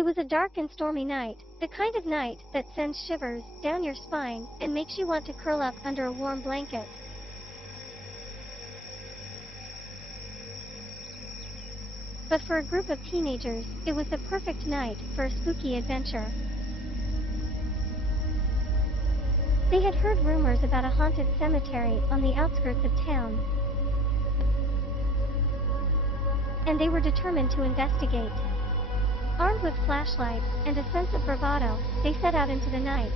It was a dark and stormy night, the kind of night that sends shivers down your spine and makes you want to curl up under a warm blanket. But for a group of teenagers, it was the perfect night for a spooky adventure. They had heard rumors about a haunted cemetery on the outskirts of town, and they were determined to investigate. Armed with flashlights and a sense of bravado, they set out into the night.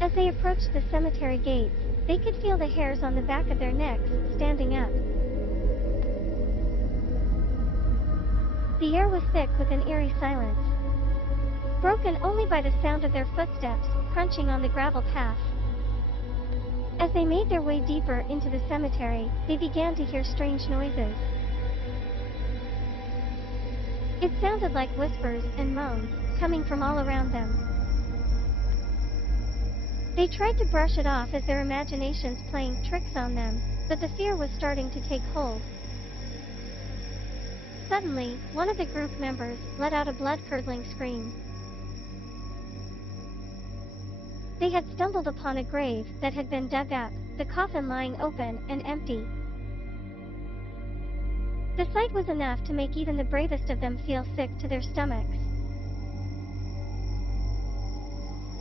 As they approached the cemetery gates, they could feel the hairs on the back of their necks standing up. The air was thick with an eerie silence, broken only by the sound of their footsteps crunching on the gravel path. As they made their way deeper into the cemetery, they began to hear strange noises. It sounded like whispers and moans, coming from all around them. They tried to brush it off as their imaginations playing tricks on them, but the fear was starting to take hold. Suddenly, one of the group members let out a blood-curdling scream. They had stumbled upon a grave that had been dug up, the coffin lying open and empty. The sight was enough to make even the bravest of them feel sick to their stomachs.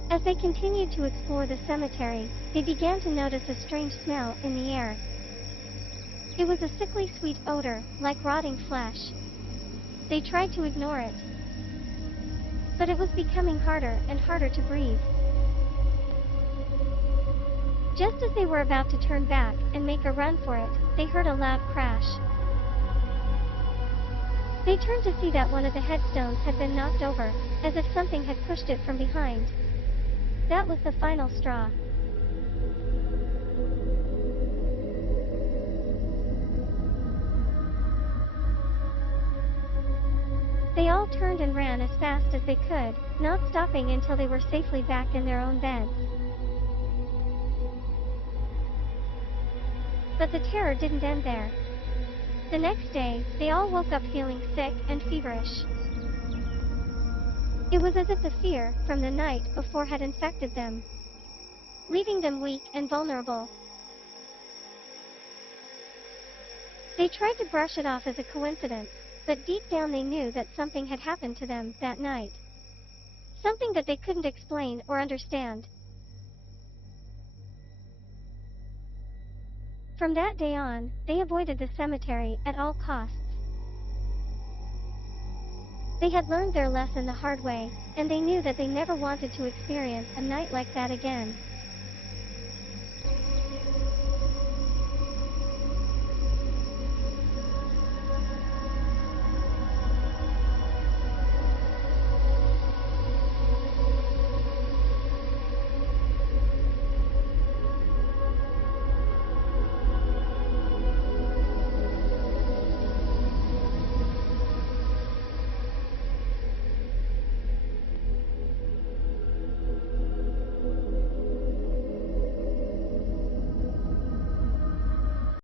As they continued to explore the cemetery, they began to notice a strange smell in the air. It was a sickly sweet odor, like rotting flesh. They tried to ignore it, but it was becoming harder and harder to breathe. Just as they were about to turn back and make a run for it, they heard a loud crash. They turned to see that one of the headstones had been knocked over, as if something had pushed it from behind. That was the final straw. They all turned and ran as fast as they could, not stopping until they were safely back in their own beds. But the terror didn't end there. The next day, they all woke up feeling sick and feverish. It was as if the fear from the night before had infected them, leaving them weak and vulnerable. They tried to brush it off as a coincidence, but deep down they knew that something had happened to them that night. Something that they couldn't explain or understand. From that day on, they avoided the cemetery at all costs. They had learned their lesson the hard way, and they knew that they never wanted to experience a night like that again.